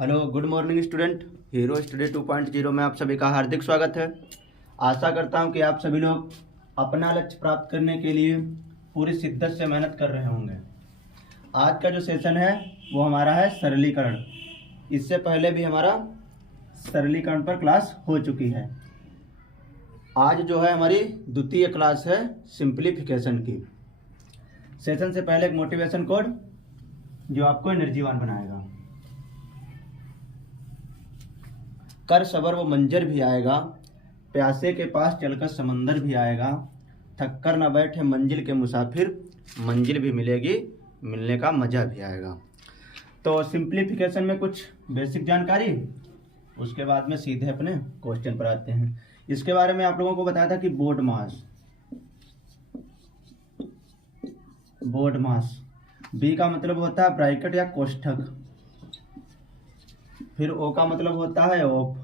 Hello, good morning student. Hero study 2.0 में आप सभी का हार्दिक स्वागत है। आशा करता हूं कि आप सभी लोग अपना लक्ष्य प्राप्त करने के लिए पूरी शिद्दत से मेहनत कर रहे होंगे। आज का जो सेशन है वो हमारा है सरलीकरण। इससे पहले भी हमारा सरलीकरण पर क्लास हो चुकी है। आज जो है हमारी द्वितीय क्लास है सिंप्लीफिकेशन की। सेशन से पहले एक मोटिवेशन कोड जो आपको एनर्जीवान बनाएगा। कर सबर वो मंजर भी आएगा, प्यासे के पास चलकर समंदर भी आएगा, थक कर न बैठे मंजिल के मुसाफिर, मंजिल भी मिलेगी, मिलने का मज़ा भी आएगा। तो सिंप्लीफिकेशन में कुछ बेसिक जानकारी, उसके बाद में सीधे अपने क्वेश्चन पर आते हैं। इसके बारे में आप लोगों को बताया था कि बोर्ड मास बी का मतलब होता है ब्रैकेट या कोष्ठक, फिर ओ का मतलब होता है ऑफ,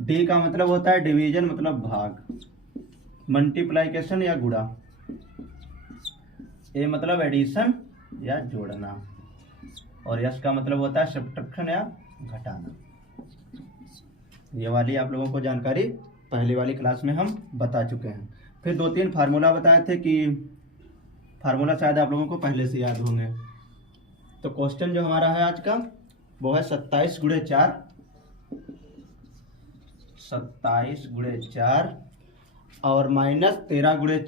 डी का मतलब होता है डिवीजन मतलब भाग, मल्टीप्लिकेशन या गुणा, ए मतलब एडिशन या जोड़ना, और यस का मतलब होता है सब्ट्रैक्शन या घटाना। ये वाली आप लोगों को जानकारी पहली वाली क्लास में हम बता चुके हैं। फिर 2-3 फार्मूला बताए थे कि फार्मूला शायद आप लोगों को पहले से याद होंगे। तो क्वेश्चन जो हमारा है आज का वो है 27 × 4 और -13 ×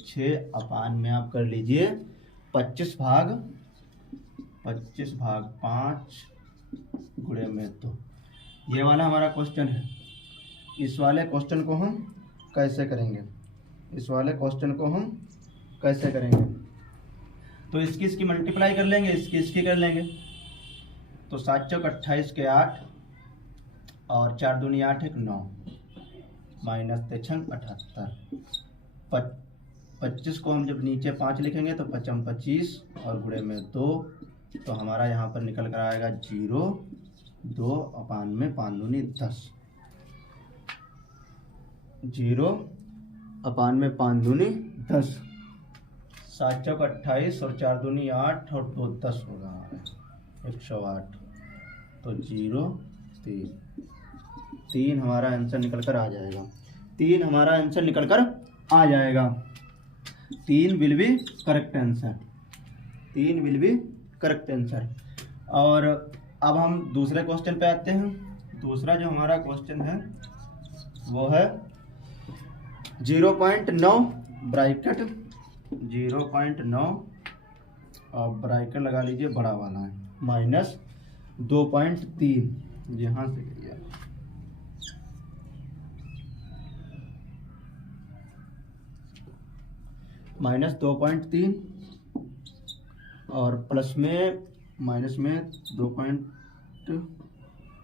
6 अपान में आप कर लीजिए 25 भाग 5 गुणे में 2। ये वाला हमारा क्वेश्चन है। इस वाले क्वेश्चन को हम कैसे करेंगे? तो इसकी मल्टीप्लाई कर लेंगे, इसकी कर लेंगे। तो 7 चौक 28 के 8 और 4 दूनी 8 एक 9 -3 78। 25 को हम जब नीचे 5 लिखेंगे तो 5 25 और गुणे में 2, तो हमारा यहाँ पर निकल कर आएगा 0 2 अपान में 5 दूनी 10, 0 अपान में 5 दूनी 10। 7 चौक 28 और 4 दूनी 8 और 2 10 होगा हमारा 108। तो 0 3 हमारा आंसर निकल कर आ जाएगा। 3 विल बी करेक्ट आंसर। और अब हम दूसरे क्वेश्चन पे आते हैं। दूसरा जो हमारा क्वेश्चन है वो है 0.9 ब्रैकेट 0.9 और ब्रैकेट लगा लीजिए बड़ा वाला है -2.3। यहाँ से किया -2.3 और प्लस में माइनस में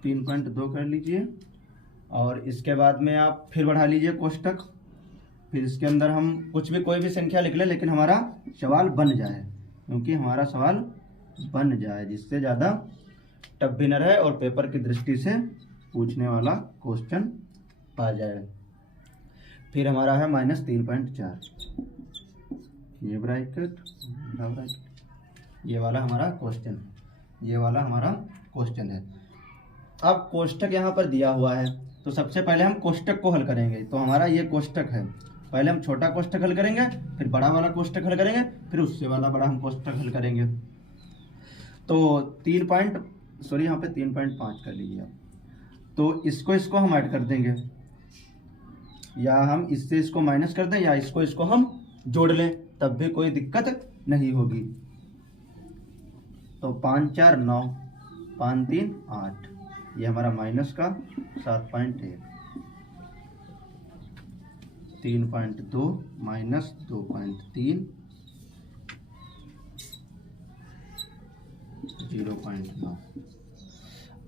3.2 कर लीजिए। और इसके बाद में आप फिर बढ़ा लीजिए कोष्ठक। फिर इसके अंदर हम कोई भी संख्या लिख लें, लेकिन हमारा सवाल बन जाए, जिससे ज़्यादा टफ भी न रहे और पेपर की दृष्टि से पूछने वाला क्वेश्चन आ जाए। फिर हमारा है -3.4 ये ब्रैकेट, ये वाला हमारा क्वेश्चन है। अब कोष्ठक यहाँ पर दिया हुआ है, तो सबसे पहले हम कोष्ठक को हल करेंगे। तो हमारा ये कोष्ठक है, पहले हम छोटा कोष्ठक हल करेंगे, फिर बड़ा वाला कोष्ठक हल करेंगे, फिर उससे वाला बड़ा हम कोष्ठक हल करेंगे। तो यहाँ पे 3.5 कर लीजिए आप। तो इसको हम ऐड कर देंगे, या हम इससे इसको माइनस कर दें, या इसको हम जोड़ लें, तब भी कोई दिक्कत नहीं होगी। तो 5 4 9 5 3 8, ये हमारा माइनस का 7.1, 3.2 -2.3 0.9।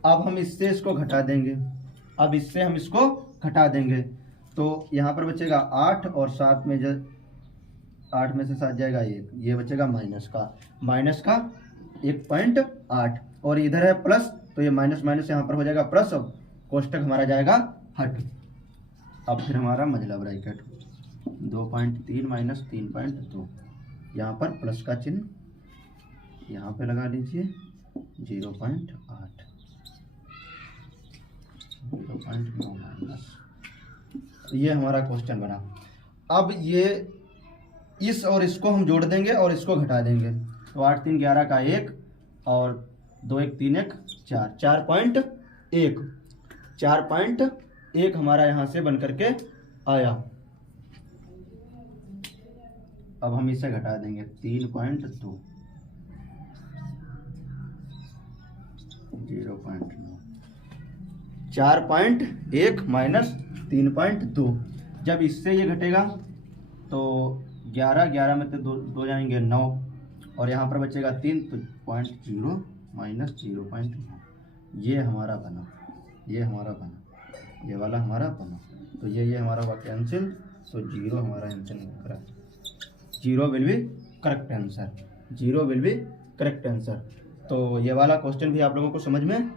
अब हम इससे इसको घटा देंगे। तो यहाँ पर बचेगा 8 और 7 में 8 में से 7 जाएगा 1, ये बचेगा माइनस का 1.8, और इधर है प्लस, तो ये माइनस यहाँ पर हो जाएगा प्लस, और कोष्ठक हमारा जाएगा हट। अब फिर हमारा मझला ब्रैकेट 2.3 -3.2, यहाँ पर प्लस का चिन्ह यहाँ पे लगा लीजिए, 0.8 0.9 माइनस, ये हमारा क्वेश्चन बना। अब ये इस और इसको हम जोड़ देंगे और इसको घटा देंगे, तो 8 3 11 का 1 और 2 1 3 1 4, 4.1 हमारा यहाँ से बन करके आया। अब हम इसे घटा देंगे 3.2 0.9, 4.1 माइनस 3.2। जब इससे ये घटेगा तो 11 में तो दो जाएंगे 9, और यहाँ पर बचेगा 3, तो 0.0 माइनस 0.9, ये हमारा बना, ये वाला हमारा बना। तो ये हमारा हुआ कैंसिल, तो 0 हमारा आंसर निकल, 0 will be correct answer, 0 will be correct answer. तो ये वाला क्वेश्चन भी आप लोगों को समझ में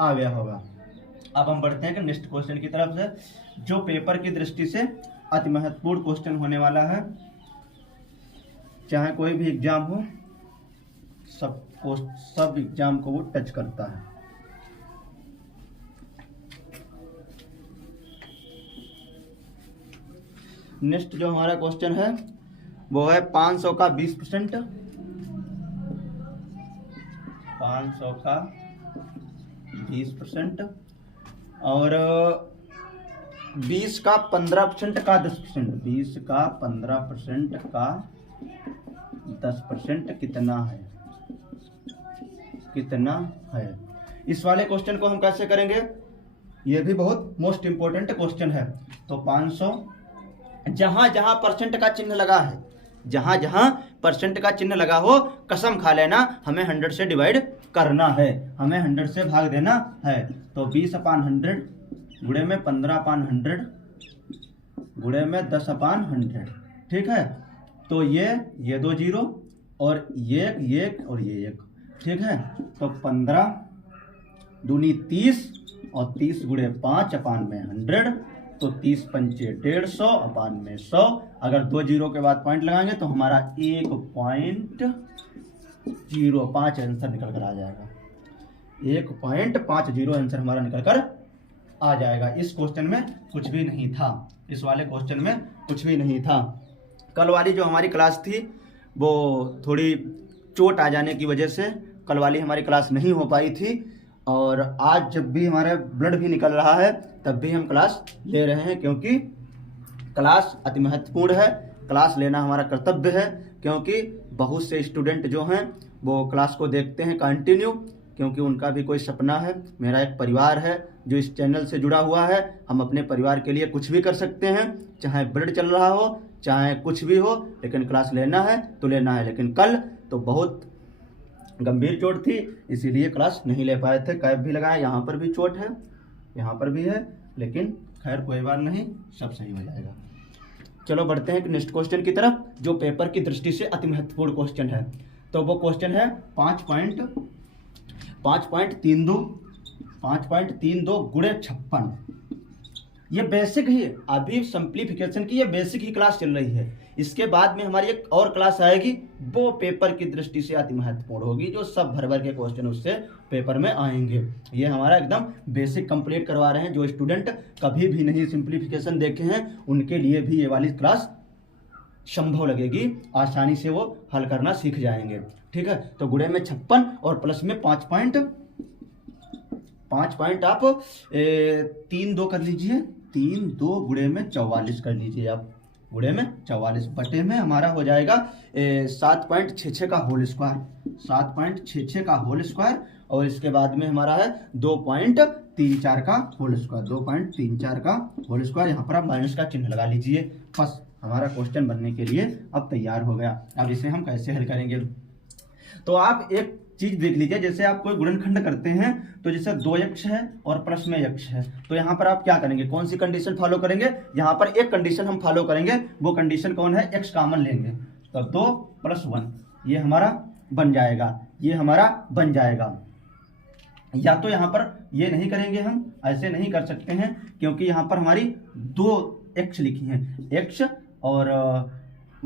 आ गया होगा। अब हम बढ़ते हैं कि नेक्स्ट क्वेश्चन की तरफ से, जो पेपर की दृष्टि से अति महत्वपूर्ण क्वेश्चन होने वाला है। चाहे कोई भी एग्जाम हो, सब एग्जाम को वो टच करता है। नेक्स्ट जो हमारा क्वेश्चन है वो है 500 का 20%, 500 का 20% और 20 का 15% का 10%, 20 का 15% का 10% कितना है। इस वाले क्वेश्चन को हम कैसे करेंगे, ये भी बहुत मोस्ट इंपोर्टेंट क्वेश्चन है। तो 500, जहां जहां परसेंट का चिन्ह लगा है, जहां जहां परसेंट का चिन्ह लगा हो, कसम खा लेना हमें 100 से डिवाइड करना है, हमें 100 से भाग देना है। तो 20/100 गुणे में 15/100 गुणे में 10/100, ठीक है। तो ये 2 0 और ये 1 और ये 1, ठीक है। तो 15 दूनी 30 और 30 गुणे 5/100, तो 30 पंचे 150 अपान में 100। अगर 2 0 के बाद पॉइंट लगाएंगे तो हमारा 1.05 आंसर निकल कर आ जाएगा, 1.50 आंसर हमारा निकल कर आ जाएगा। इस क्वेश्चन में कुछ भी नहीं था, इस वाले क्वेश्चन में कुछ भी नहीं था। कल वाली जो हमारी क्लास थी वो थोड़ी चोट आ जाने की वजह से कल वाली हमारी क्लास नहीं हो पाई थी, और आज जब भी हमारे ब्लड भी निकल रहा है तब भी हम क्लास ले रहे हैं, क्योंकि क्लास अति महत्वपूर्ण है, क्लास लेना हमारा कर्तव्य है। क्योंकि बहुत से स्टूडेंट जो हैं वो क्लास को देखते हैं कंटिन्यू, क्योंकि उनका भी कोई सपना है। मेरा एक परिवार है जो इस चैनल से जुड़ा हुआ है, हम अपने परिवार के लिए कुछ भी कर सकते हैं, चाहे ब्लड चल रहा हो चाहे कुछ भी हो, लेकिन क्लास लेना है तो लेना है। लेकिन कल तो बहुत गंभीर चोट थी, इसीलिए क्लास नहीं ले पाए थे। कैप भी लगाए, यहाँ पर भी चोट है, यहाँ पर भी है, लेकिन खैर कोई बात नहीं, सब सही हो जाएगा। चलो बढ़ते हैं नेक्स्ट क्वेश्चन की तरफ, जो पेपर की दृष्टि से अति महत्वपूर्ण क्वेश्चन है। तो वो क्वेश्चन है 5.32 गुणे 56। ये बेसिक ही, अभी सिंप्लीफिकेशन की ये बेसिक ही क्लास चल रही है। इसके बाद में हमारी एक और क्लास आएगी, वो पेपर की दृष्टि से अति महत्वपूर्ण होगी, जो सब भर भर के क्वेश्चन उससे पेपर में आएंगे। ये हमारा एकदम बेसिक कंप्लीट करवा रहे हैं। जो स्टूडेंट कभी भी नहीं सिंप्लीफिकेशन देखे हैं उनके लिए भी ये वाली क्लास संभव लगेगी, आसानी से वो हल करना सीख जाएंगे, ठीक है। तो गुणे में 56 और प्लस में 5 पॉइंट आप 3 2 कर लीजिए, 3 2 गुणे में 44 कर लीजिए आप, गुणे में 44 बटे में हमारा हो जाएगा 7.66 का होल स्क्वायर, 7.66 का होल स्क्वायर, और इसके बाद में हमारा है 2.34 का होल स्क्वायर, 2.34 का होल स्क्वायर। यहाँ पर आप माइनस का चिन्ह लगा लीजिए, बस हमारा क्वेश्चन बनने के लिए अब तैयार हो गया। अब इसे हम कैसे हल करेंगे, तो आप एक चीज देख लीजिए, जैसे आप कोई गुणनखंड करते हैं तो जैसे 2x है और प्लस में x है, तो यहाँ पर आप क्या करेंगे, कौन सी कंडीशन फॉलो करेंगे। यहाँ पर एक कंडीशन हम फॉलो करेंगे, वो कंडीशन कौन है, x कॉमन लेंगे, तो 2 + 1 ये हमारा बन जाएगा, ये हमारा बन जाएगा। या तो यहाँ पर ये नहीं करेंगे, हम ऐसे नहीं कर सकते हैं, क्योंकि यहाँ पर हमारी 2x लिखी है, x और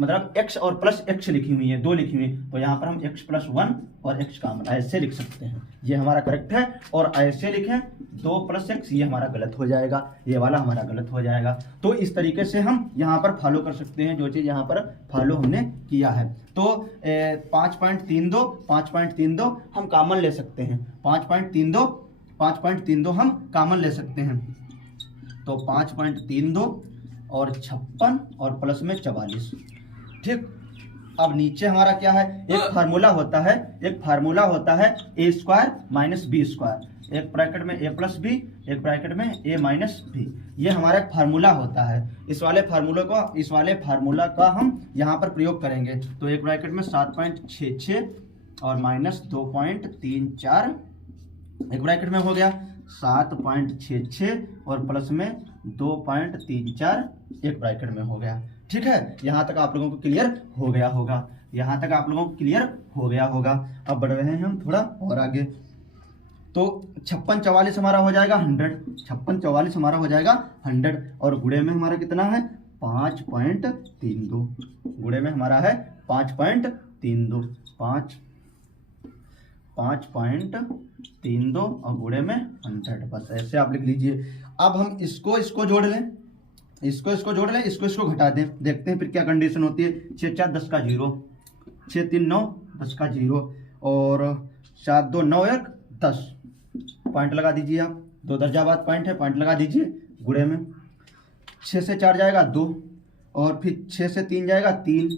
मतलब x और प्लस x लिखी हुई है, 2 लिखी हुई है, तो यहाँ पर हम x प्लस 1 और x कॉमन ऐसे लिख सकते हैं, ये हमारा करेक्ट है। और ऐसे लिखें 2 प्लस x, ये हमारा गलत हो जाएगा, ये वाला हमारा गलत हो जाएगा। तो इस तरीके से हम यहाँ पर फॉलो कर सकते हैं जो चीज़ यहाँ पर फॉलो हमने किया है। तो 5.32 हम कॉमन ले सकते हैं, 5.32 हम कॉमन ले सकते हैं। तो 5.32 और 56 और प्लस में 44, ठीक। अब नीचे हमारा क्या है, एक फार्मूला होता है ए स्क्वायर माइनस बी स्क्वायर, एक ब्रैकेट में ए प्लस बी, एक ब्रैकेट में ए माइनस बी, ये हमारा एक फार्मूला होता है। इस वाले फार्मूला का हम यहाँ पर प्रयोग करेंगे। तो एक ब्रैकेट में 7.66 और माइनस 2.34, एक ब्रैकेट में हो गया 7.66 और प्लस में 2.34 एक ब्रैकेट में हो गया, ठीक है। यहाँ तक आप लोगों को क्लियर हो गया होगा। अब बढ़ रहे हैं हम थोड़ा और आगे। तो 56 हमारा हो जाएगा 100, 56 हमारा हो जाएगा 100 और गुणे में हमारा कितना है 5.32, गुणे में हमारा है 5.32, 5.32 और गुणे में 100, बस ऐसे आप लिख लीजिए। अब हम इसको जोड़ लें, इसको घटा दें, देखते हैं फिर क्या कंडीशन होती है। 6 4 10 का 0, 6 3 9 10 का 0 और 7 2 9 1 10, पॉइंट लगा दीजिए आप, 2 दर्जा बाद पॉइंट है, पॉइंट लगा दीजिए। गुणे में 6 से 4 जाएगा 2 और फिर 6 से 3 जाएगा 3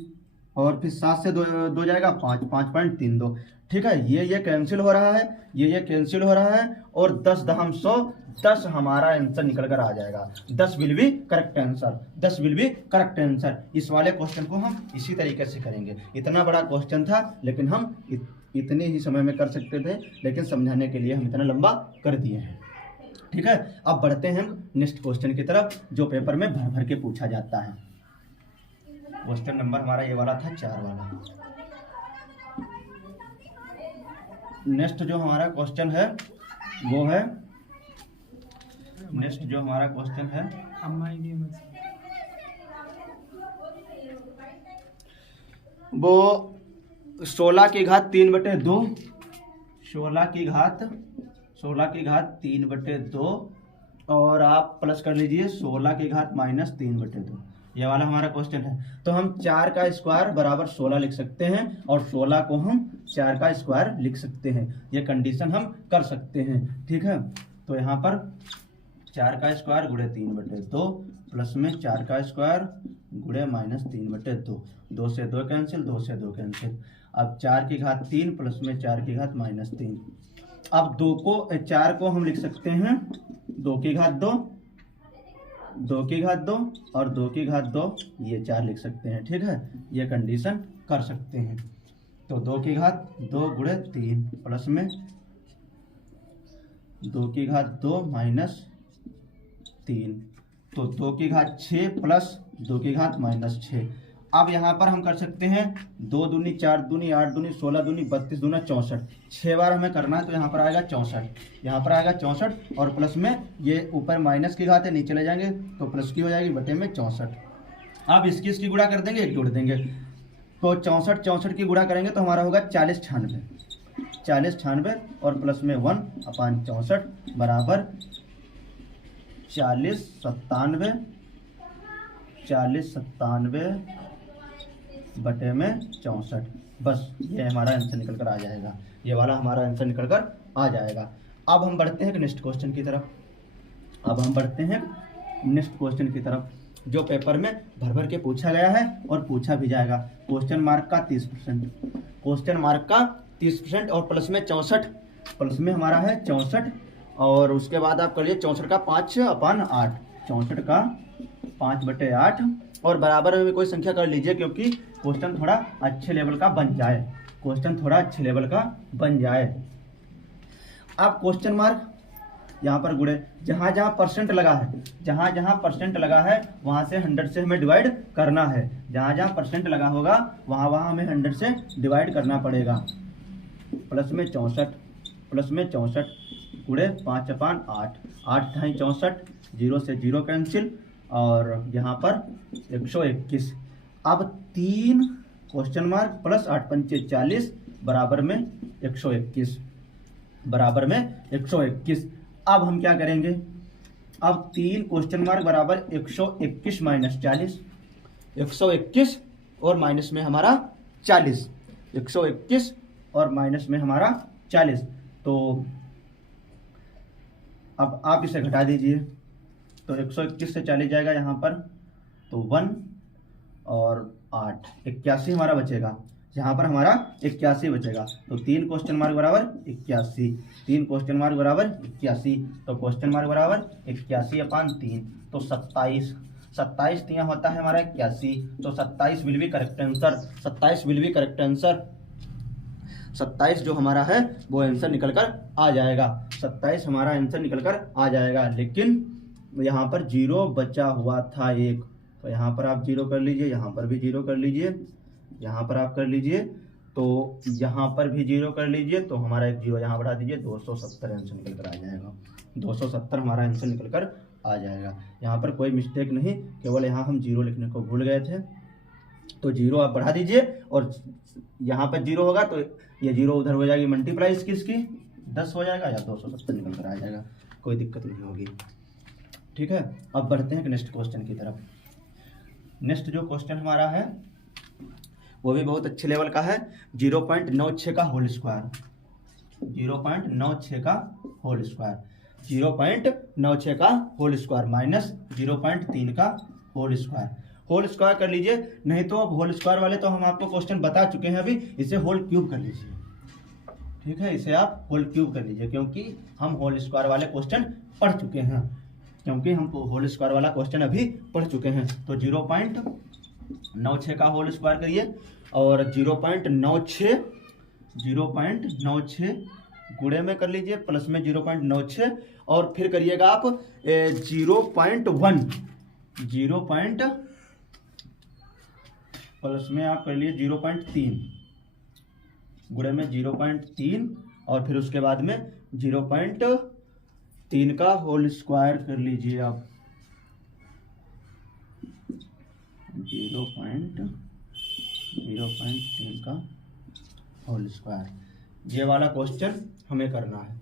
और फिर 7 से 2 जाएगा 5, 5.32, ठीक है। ये कैंसिल हो रहा है, ये कैंसिल हो रहा है और 10 दहम 100, 10 हमारा आंसर निकल कर आ जाएगा। 10 विल बी करेक्ट आंसर। इस वाले क्वेश्चन को हम इसी तरीके से करेंगे। इतना बड़ा क्वेश्चन था लेकिन हम इतने ही समय में कर सकते थे, लेकिन समझाने के लिए हम इतना लंबा कर दिए हैं, ठीक है। अब बढ़ते हैं नेक्स्ट क्वेश्चन की तरफ जो पेपर में भर भर के पूछा जाता है। क्वेश्चन नंबर हमारा ये वाला था 4 वाला। नेक्स्ट जो हमारा क्वेश्चन है वो है, वो 16 की घात 3/2, 16 की घात 3/2 और आप प्लस कर लीजिए 16 की घात माइनस 3/2, ये वाला हमारा क्वेश्चन है। तो हम 4 का स्क्वायर बराबर 16 लिख सकते हैं और 16 को हम 4 का स्क्वायर लिख सकते हैं, ये कंडीशन हम कर सकते हैं, ठीक है। तो यहाँ पर 4 का स्क्वायर गुणे 3/2 प्लस में 4 का स्क्वायर गुणे माइनस 3/2, 2 से 2 कैंसिल, 2 से 2 कैंसिल। अब 4 की घात 3 प्लस में 4 की घात माइनस 3। अब 4 को हम लिख सकते हैं 2 की घात 2, 2 की घात 2 और 2 की घात 2, ये 4 लिख सकते हैं, ठीक है। ये कंडीशन कर सकते हैं। तो 2 की घात 2 गुणे 3 प्लस में 2 की घात 2 माइनस 3, तो 2 की घात 6 प्लस 2 की घात माइनस 6। अब यहाँ पर हम कर सकते हैं 2 दूनी 4 दूनी 8 दूनी 16 दूनी 32 दूना 64, 6 बार हमें करना है, तो यहाँ पर आएगा 64, यहाँ पर आएगा 64 और प्लस में ये ऊपर माइनस की घात है, नीचे ले जाएंगे तो प्लस की हो जाएगी, बटे में 64। अब इसकी गुणा कर देंगे, एक जोड़ देंगे, तो 64 की गुणा करेंगे तो हमारा होगा 40 96 और प्लस में 1/64 बराबर 40 97 बटे में 64, बस ये हमारा आंसर निकल कर आ जाएगा, ये वाला हमारा आंसर निकल कर आ जाएगा। अब हम बढ़ते हैं नेक्स्ट क्वेश्चन की तरफ, जो पेपर में भर भर के पूछा गया है और पूछा भी जाएगा। क्वेश्चन मार्क का 30% और प्लस में 64, प्लस में हमारा है 64 और उसके बाद आप कर लिए 64 का 5/8, 64 का 5/8 और बराबर में कोई संख्या कर लीजिए, क्योंकि क्वेश्चन थोड़ा अच्छे लेवल का बन जाए। अब क्वेश्चन मार्क यहाँ पर गुणे, जहाँ जहाँ परसेंट लगा है वहाँ से 100 से हमें डिवाइड करना है, जहाँ जहाँ परसेंट लगा होगा वहाँ हमें 100 से डिवाइड करना पड़ेगा। प्लस में 64 गुणे 5/8, 8 × 64, 0 से 0 कैंसिल और यहाँ पर 121। अब 3 क्वेश्चन मार्क प्लस 8 पंचे 40 बराबर में 121, बराबर में 121। अब हम क्या करेंगे, अब 3 क्वेश्चन मार्क बराबर 121 माइनस 40, 121 और माइनस में हमारा 40, 121 और माइनस में हमारा 40। तो अब आप इसे घटा दीजिए, तो 121 से 40 जाएगा यहाँ पर, तो 1 और 8 81 हमारा बचेगा, यहाँ पर हमारा 81 बचेगा। तो 3 क्वेश्चन मार्क बराबर 81, 3 क्वेश्चन मार्क बराबर 81, तो क्वेश्चन मार्क बराबर 81/3, तो 27, 27 यहाँ होता है हमारा 81, तो 27 will be correct answer, 27 will be correct answer. 27 जो हमारा है वो आंसर निकल कर आ जाएगा, 27 हमारा आंसर निकल कर आ जाएगा। लेकिन यहाँ पर 0 बचा हुआ था 1, तो यहाँ पर आप 0 कर लीजिए, यहाँ पर भी 0 कर लीजिए, यहाँ पर आप कर लीजिए, तो यहाँ पर भी 0 कर लीजिए, तो हमारा एक 0 यहाँ बढ़ा दीजिए, 270 आंसर निकल कर आ जाएगा, 270 हमारा आंसर निकल कर आ जाएगा। यहाँ पर कोई मिस्टेक नहीं, केवल यहाँ हम 0 लिखने को भूल गए थे, तो 0 आप बढ़ा दीजिए और यहाँ पर 0 होगा तो ये 0 उधर हो जाएगी, मल्टीप्लाई इसकी 10 हो जाएगा या 270 निकल कर आ जाएगा, कोई दिक्कत नहीं होगी। ठीक है, अब बढ़ते हैं नेक्स्ट क्वेश्चन की तरफ। नेक्स्ट जो क्वेश्चन हमारा है वो भी बहुत अच्छे लेवल का है, 0.96 का होल स्क्वायर, 0.96 का होल स्क्वायर, 0.96 का होल स्क्वायर माइनस 0.3 का होल स्क्वायर। होल स्क्वायर कर लीजिए, नहीं तो अब होल स्क्वायर वाले तो हम आपको क्वेश्चन बता चुके हैं अभी, इसे होल क्यूब कर लीजिए। ठीक है, इसे आप होल क्यूब कर लीजिए, क्योंकि हम होल स्क्वायर वाले क्वेश्चन पढ़ चुके हैं, क्योंकि हम होल स्क्वायर वाला क्वेश्चन अभी पढ़ चुके हैं। तो 0.96 का होल स्क्वायर करिए और 0.96 गुणे में कर लीजिए, प्लस में 0.96 और फिर करिएगा आप 0.1 प्लस में आप कर लिए 0.3 गुणे में 0.3 और फिर उसके बाद में 0.3 का होल स्क्वायर कर लीजिए आप, 0.3 का होल स्क्वायर। ये वाला क्वेश्चन हमें करना है,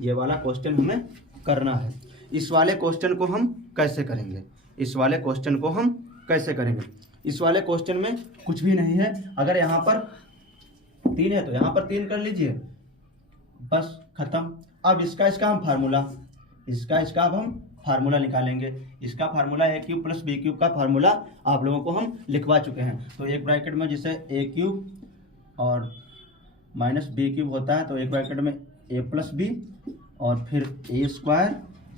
ये वाला क्वेश्चन हमें करना है। इस वाले क्वेश्चन को हम कैसे करेंगे, इस वाले क्वेश्चन को हम कैसे करेंगे? इस वाले क्वेश्चन में कुछ भी नहीं है, अगर यहाँ पर 3 है तो यहाँ पर 3 कर लीजिए, बस खत्म। अब इसका हम फार्मूला, इसका अब हम फार्मूला निकालेंगे। इसका formula a cube plus B cube का फार्मूला आप लोगों को हम लिखवा चुके हैं। तो एक ब्रैकेट में जिसे a क्यूब और माइनस बी क्यूब होता है, तो एक ब्रैकेट में a प्लस बी और फिर a स्क्वायर,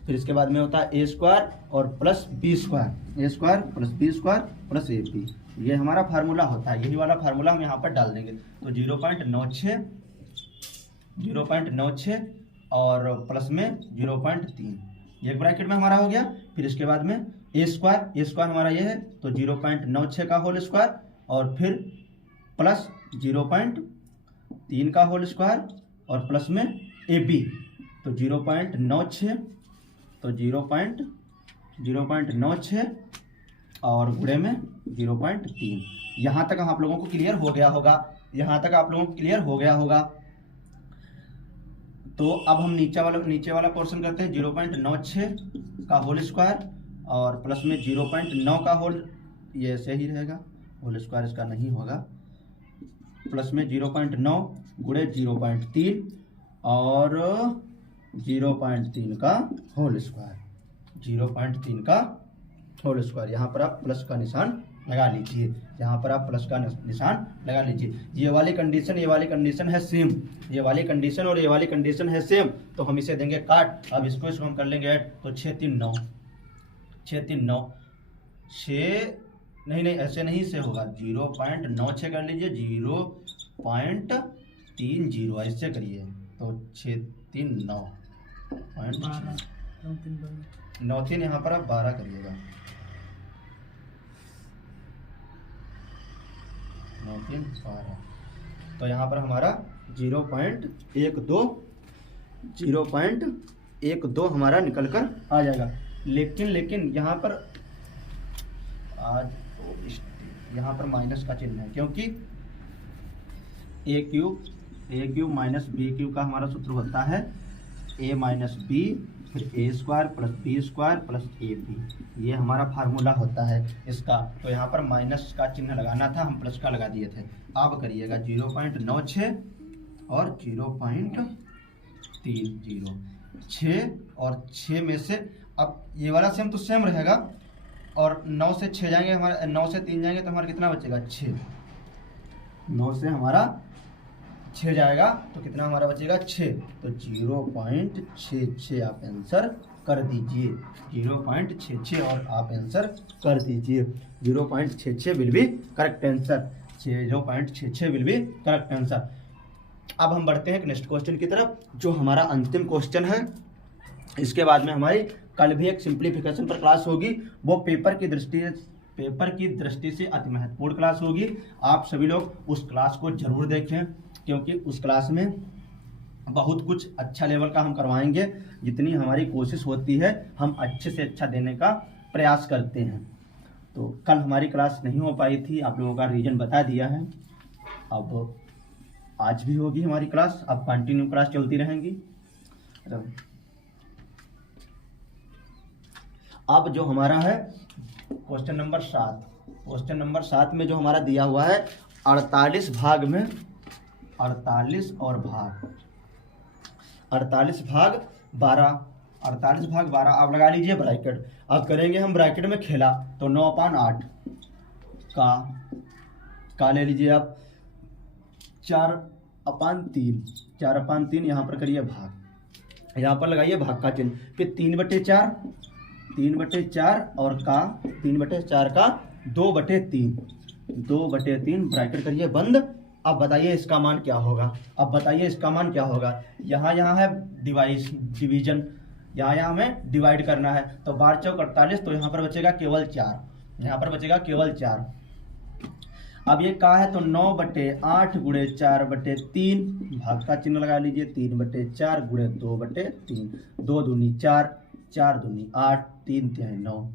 फिर इसके बाद में होता है a स्क्वायर और plus B square, a square plus B square plus A B. ये हमारा फार्मूला होता है, यही वाला फार्मूला हम यहाँ पर डाल देंगे। तो 0.96 और प्लस में 0.3, ये ब्रैकेट में हमारा हो गया। फिर इसके बाद में ए स्क्वायर हमारा ये है, तो 0.96 का होल स्क्वायर और फिर प्लस 0.3 का होल स्क्वायर और प्लस में ए बी, तो 0.96, तो 0.96 और गुणे में 0.3। यहाँ तक आप लोगों को क्लियर हो गया होगा, यहाँ तक आप लोगों को क्लियर हो गया होगा। तो अब हम नीचे वाला पोर्शन करते हैं, 0.96 का होल स्क्वायर और प्लस में 0.9 का होल, ये ऐसे ही रहेगा, होल स्क्वायर इसका नहीं होगा, प्लस में 0.9 गुणे 0.3 और 0.3 का होल स्क्वायर, 0.3 का होल स्क्वायर। यहाँ पर आप प्लस का निशान लगा लीजिए, यहाँ पर आप प्लस का निशान लगा लीजिए। ये वाली कंडीशन है सेम, ये वाली कंडीशन और ये वाली कंडीशन है सेम, तो हम इसे देंगे काट। अब इसको हम कर लेंगे ऐड, तो 6 3 9, 6 नहीं ऐसे नहीं से होगा, 0.96 कर लीजिए, 0.30 ऐसे करिए, तो 6 3 9 9 3 यहाँ पर आप 12 करिएगा, 9 3 12, तो यहाँ पर हमारा 0.12 हमारा निकल कर आ जाएगा। लेकिन यहाँ पर आज यहाँ पर माइनस का चिन्ह है, क्योंकि A cube minus B cube का हमारा सूत्र होता है ए माइनस बी फिर A square plus B square plus A B, ये हमारा फार्मूला होता है इसका। तो यहाँ पर माइनस का चिन्ह लगाना था, हम प्लस का लगा दिए थे। अब करिएगा 0.96 और 0.30, 6 और 6 में से अब ये वाला सेम तो सेम रहेगा, और 9 से 6 जाएंगे हमारे, 9 से 3 जाएंगे तो हमारा कितना बचेगा 6, 9 से हमारा 6 जाएगा तो कितना हमारा बचेगा 6, तो 0.66 आप आंसर कर दीजिए, 0.66 और आप आंसर कर दीजिए। 0.66 will be correct answer, 0.66 will be correct answer. अब हम बढ़ते हैं नेक्स्ट क्वेश्चन की तरफ, जो हमारा अंतिम क्वेश्चन है। इसके बाद में हमारी कल भी एक सिंप्लीफिकेशन पर क्लास होगी, वो पेपर की दृष्टि से अति महत्वपूर्ण क्लास होगी। आप सभी लोग उस क्लास को जरूर देखें, क्योंकि उस क्लास में बहुत कुछ अच्छा लेवल का हम करवाएंगे। जितनी हमारी कोशिश होती है हम अच्छे से अच्छा देने का प्रयास करते हैं। तो कल हमारी क्लास नहीं हो पाई थी, आप लोगों का रीजन बता दिया है। अब आज भी होगी हमारी क्लास, अब कंटिन्यू क्लास चलती रहेंगी। अब जो हमारा है क्वेश्चन नंबर 7, क्वेश्चन नंबर 7 में जो हमारा दिया हुआ है 48 भाग में 48 और भाग 48 भाग 12, 48 भाग 12 आप लगा लीजिए ब्रैकेट। अब करेंगे हम ब्रैकेट में खेला तो 9/8 का ले लीजिए आप 4/3, 4/3 यहाँ पर करिए भाग, यहाँ पर लगाइए भाग का चिन्ह, फिर 3/4 और का 3/4 का 2/3, 2/3 ब्रैकेट करिए बंद। अब बताइए इसका मान क्या होगा, अब बताइए इसका मान क्या होगा। यहाँ है डिवीजन, यहाँ हमें डिवाइड करना है, तो 12 चौक 48, तो यहाँ पर बचेगा केवल 4, यहाँ पर बचेगा केवल 4। अब ये का है तो 9/8 गुणे 4/3, भाग का चिन्ह लगा लीजिए, 3/4 गुणे 2/3, 2 दूनी 4, 4 दूनी 8, 3 तिहाई 9,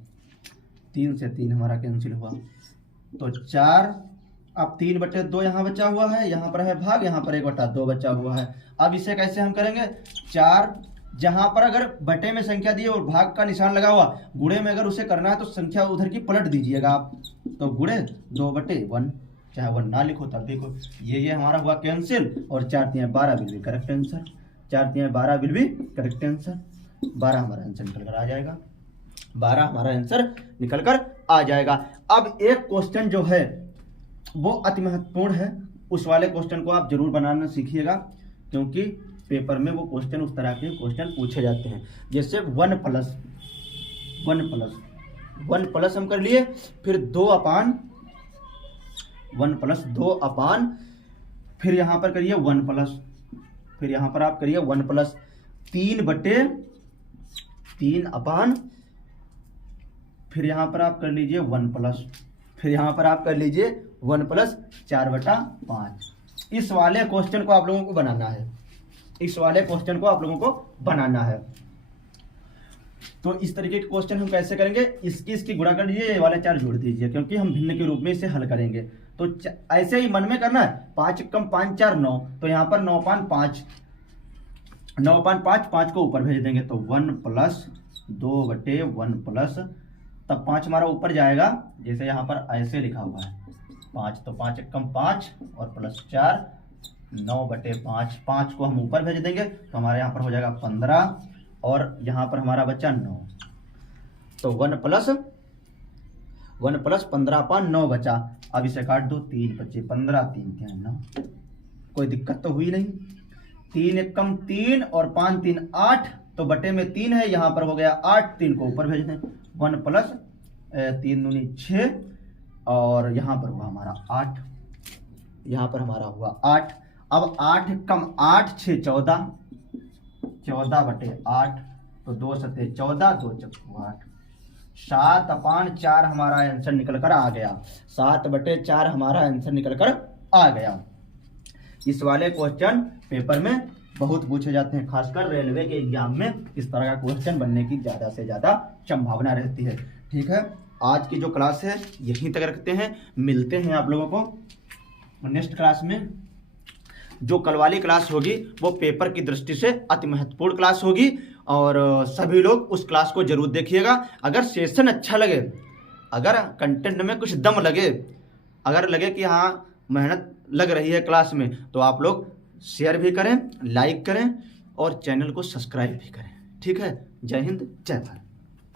3 से 3 हमारा कैंसिल हुआ तो 4। अब 3/2 यहाँ बचा हुआ है, यहाँ पर है भाग, यहाँ पर 1/2 बचा हुआ है। अब इसे कैसे हम करेंगे, 4 जहाँ पर अगर बटे में संख्या दी और भाग का निशान लगा हुआ, गुणे में अगर उसे करना है तो संख्या उधर की पलट दीजिएगा आप, तो गुणे 2/1, चाहे 1 ना लिखो तब देखो, ये हमारा हुआ कैंसिल, और 4 तिहाई 12 विल बी करेक्ट आंसर, 4 तिहाई 12 विल बी करेक्ट आंसर। 12 हमारा आंसर निकल कर आ जाएगा, 12 हमारा आंसर निकल कर आ जाएगा। अब एक क्वेश्चन जो है वो अति महत्वपूर्ण है, उस वाले क्वेश्चन को आप जरूर बनाना सीखिएगा, क्योंकि पेपर में वो क्वेश्चन उस तरह के क्वेश्चन पूछे जाते हैं। जैसे 1 प्लस हम कर लिए, फिर 2/1 + 2/, फिर यहाँ पर करिए 1 प्लस, फिर यहाँ पर आप करिए 1 प्लस 3/3/, फिर यहाँ पर आप कर लीजिए 1 प्लस, फिर यहाँ पर आप कर लीजिए 1 प्लस 4/5। इस वाले क्वेश्चन को आप लोगों को बनाना है, इस वाले क्वेश्चन को आप लोगों को बनाना है। तो इस तरीके के क्वेश्चन हम कैसे करेंगे, इसकी गुणा कर लीजिए, ये वाले 4 जोड़ दीजिए, क्योंकि हम भिन्न के रूप में इसे हल करेंगे। तो ऐसे ही मन में करना है, 5 × 5 = 4 9, तो यहाँ पर 9/5, 5 को ऊपर भेज देंगे, तो 1 प्लस 2/1 प्लस, तब 5 हमारा ऊपर जाएगा, जैसे यहाँ पर ऐसे लिखा हुआ है 5, तो 5 × 5 और प्लस 4, 9/5, 5 को हम ऊपर भेज देंगे, तो हमारे यहाँ पर हो जाएगा 15, और यहाँ पर हमारा बच्चा 9, तो 1 प्लस 15/9 बचा। अब इसे काट दो, 3 बचे 15, 3 तिहाई 9, कोई दिक्कत तो हुई नहीं। 3 × 3 और 5 3 8, तो बटे में 3 है, यहाँ पर हो गया 8, 3 को ऊपर भेज दें, 1 प्लस 3 दूनी 6, और यहाँ पर हुआ हमारा 8, यहाँ पर हमारा हुआ 8। अब 8 × 8 = 14, 14/8, तो 2 सते 14, 2 चक्कू 8, 7/4 हमारा आंसर निकल कर आ गया, 7/4 हमारा आंसर निकल कर आ गया। इस वाले क्वेश्चन पेपर में बहुत पूछे जाते हैं, खासकर रेलवे के एग्जाम में इस तरह का क्वेश्चन बनने की ज़्यादा से ज़्यादा संभावना रहती है। ठीक है, आज की जो क्लास है यहीं तक रखते हैं। मिलते हैं आप लोगों को नेक्स्ट क्लास में। जो कल वाली क्लास होगी वो पेपर की दृष्टि से अति महत्वपूर्ण क्लास होगी और सभी लोग उस क्लास को जरूर देखिएगा। अगर सेशन अच्छा लगे, अगर कंटेंट में कुछ दम लगे, अगर लगे कि हाँ मेहनत लग रही है क्लास में, तो आप लोग शेयर भी करें, लाइक करें और चैनल को सब्सक्राइब भी करें। ठीक है। जय हिंद, जय भारत।